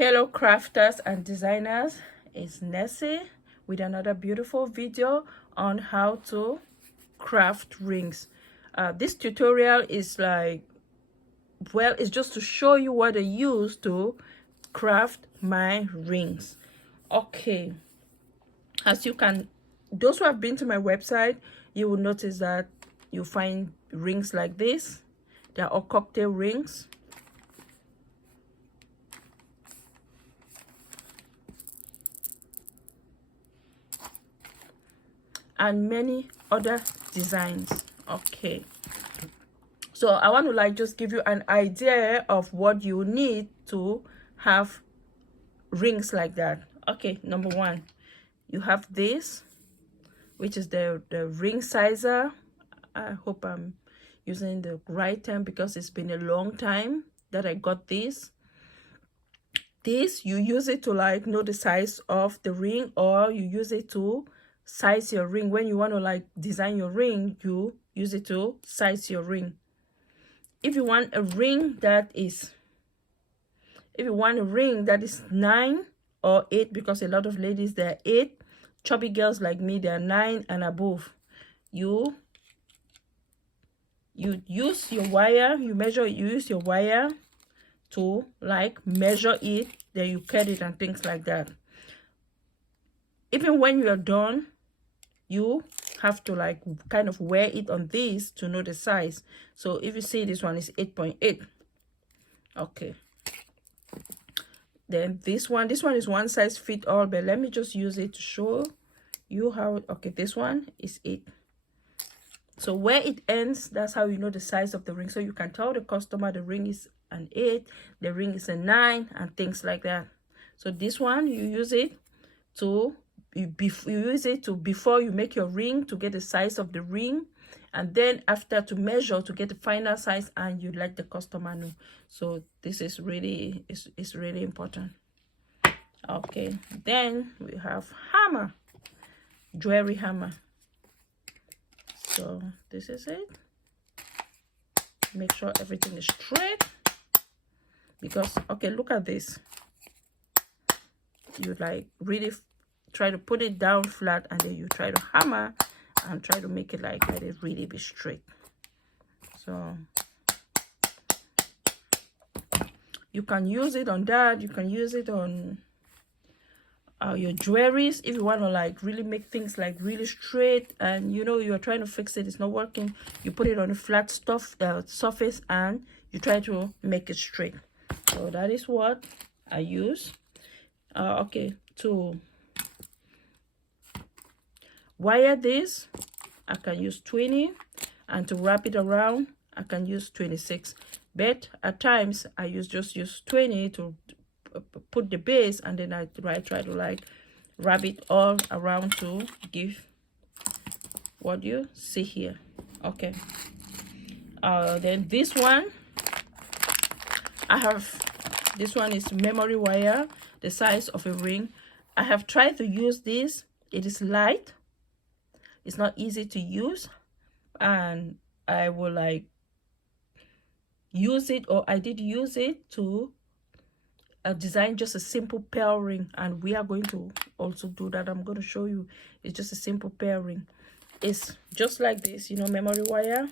Hello crafters and designers, it's Nessie with another beautiful video on how to craft rings. This tutorial is like, well, it's just to show you what I use to craft my rings. Okay, as you can, those who have been to my website, you will notice that you find rings like this. They're all cocktail rings. And many other designs. Okay, so I want to like just give you an idea of what you need to have rings like that. Okay, number one, you have this, which is the ring sizer. I hope I'm using the right term because it's been a long time that I got this. This, you use it to like know the size of the ring, or you use it to size your ring. When you want to like design your ring, you use it to size your ring. If you want a ring that is 9 or 8, because a lot of ladies, they're 8, chubby girls like me, they're 9 and above, you use your wire, you use your wire to like measure it, then you cut it and things like that. Even when you're done, you have to like kind of wear it on this to know the size. So if you see, this one is 8.8. okay, then this one is one size fit all, but let me just use it to show you how. Okay, this one is 8. So where it ends, that's how you know the size of the ring. So you can tell the customer the ring is an 8, the ring is a 9, and things like that. So this one, you use it to before you make your ring, to get the size of the ring, and then after to measure to get the final size, and you let the customer know. So this is really really important. Okay, then we have hammer, jewelry hammer. So this is it. Make sure everything is straight, because okay, look at this. You like really try to put it down flat, and then you try to hammer and try to make it like let it really be straight. So you can use it on that, you can use it on your jewelries. If you want to like really make things like really straight, and you know you're trying to fix it, it's not working, you put it on a flat surface and you try to make it straight. So that is what I use. Okay, to wire this, I can use 20, and to wrap it around, I can use 26. But at times I just use 20 to put the base, and then I try to like wrap it all around to give what you see here. Okay, then this one, this one is memory wire, the size of a ring. I have tried to use this. It is light, it's not easy to use, and I will like use it, or I did use it to design just a simple pearl ring, and we are going to also do that. I'm going to show you. It's just a simple pearl ring. It's just like this, you know, memory wire.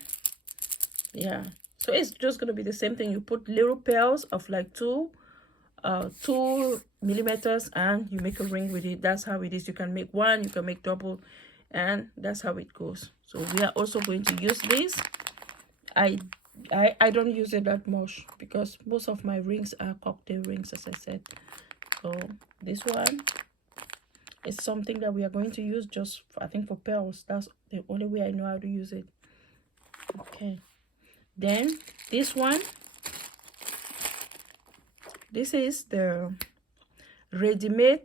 Yeah, so it's just going to be the same thing. You put little pearls of like 2 millimeters, and you make a ring with it. That's how it is. You can make one, you can make double, and that's how it goes. So we are also going to use this. I don't use it that much because most of my rings are cocktail rings, as I said. So this one is something that we are going to use just I think for pearls. That's the only way I know how to use it. Okay, then this one, this is the ready-made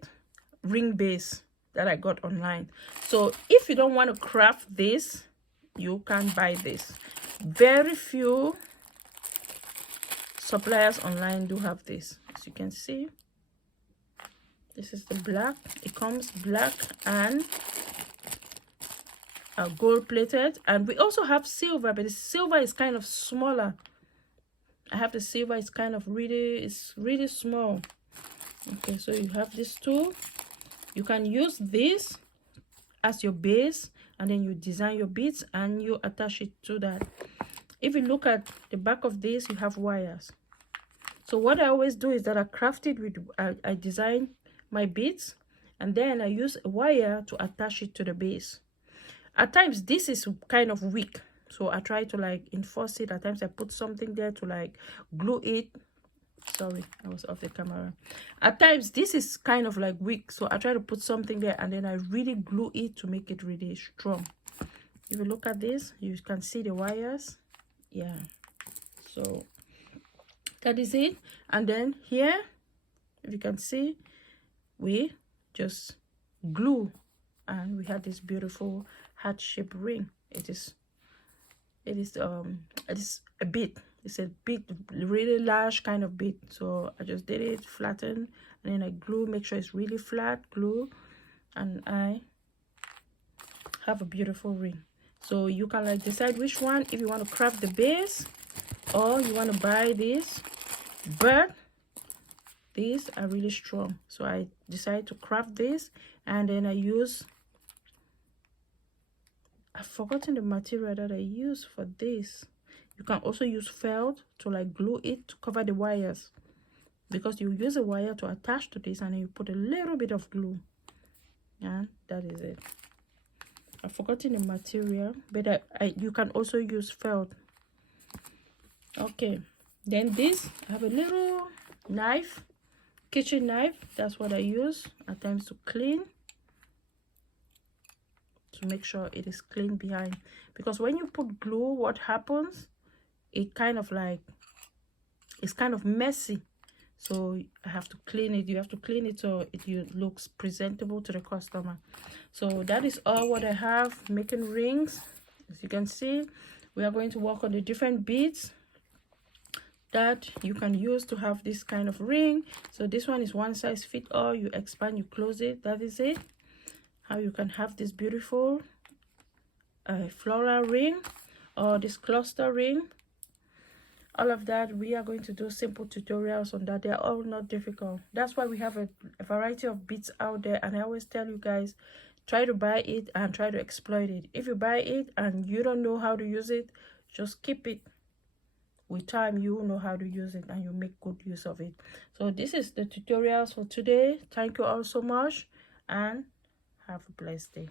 ring base that I got online. So if you don't want to craft this, you can buy this. Very few suppliers online do have this. As you can see, this is the black. It comes black and gold plated, and we also have silver, but the silver is kind of smaller. I have the silver, it's kind of really, it's really small. Okay, so you have this tool. You can use this as your base, and then you design your beads and you attach it to that. If you look at the back of this, you have wires. So what I always do is that I craft it with, I design my beads, and then I use a wire to attach it to the base. At times this is kind of weak, so I try to like enforce it. At times I put something there to like glue it. Sorry, I was off the camera. At times this is kind of like weak, so I try to put something there and then I really glue it to make it really strong. If you look at this, you can see the wires. Yeah, so that is it. And then here, if you can see, we just glue, and we have this beautiful heart-shaped ring. It is a bead. It's a bead, really large kind of bead. So I just did it, flatten, and then I glue, make sure it's really flat, glue, and I have a beautiful ring. So you can like decide which one, if you want to craft the base or you want to buy this, but these are really strong. So I decided to craft this, and then I've forgotten the material that I use for this. You can also use felt to like glue it to cover the wires, because you use a wire to attach to this and then you put a little bit of glue, and that is it. I've forgotten the material, but you can also use felt. Okay, then this, I have a little knife, kitchen knife. That's what I use at times to clean, to make sure it is clean behind, because when you put glue, what happens, it kind of like, it's kind of messy, so I have to clean it. You have to clean it so it looks presentable to the customer. So that is all what I have making rings. As you can see, we are going to work on the different beads that you can use to have this kind of ring. So this one is one size fit all. You expand, you close it. That is it, how you can have this beautiful floral ring or this cluster ring. All of that, we are going to do simple tutorials on that. They are all not difficult. That's why we have a variety of beads out there, and I always tell you guys, try to buy it and try to exploit it. If you buy it and you don't know how to use it, just keep it. With time, you will know how to use it and you make good use of it. So this is the tutorials for today. Thank you all so much, and have a blessed day.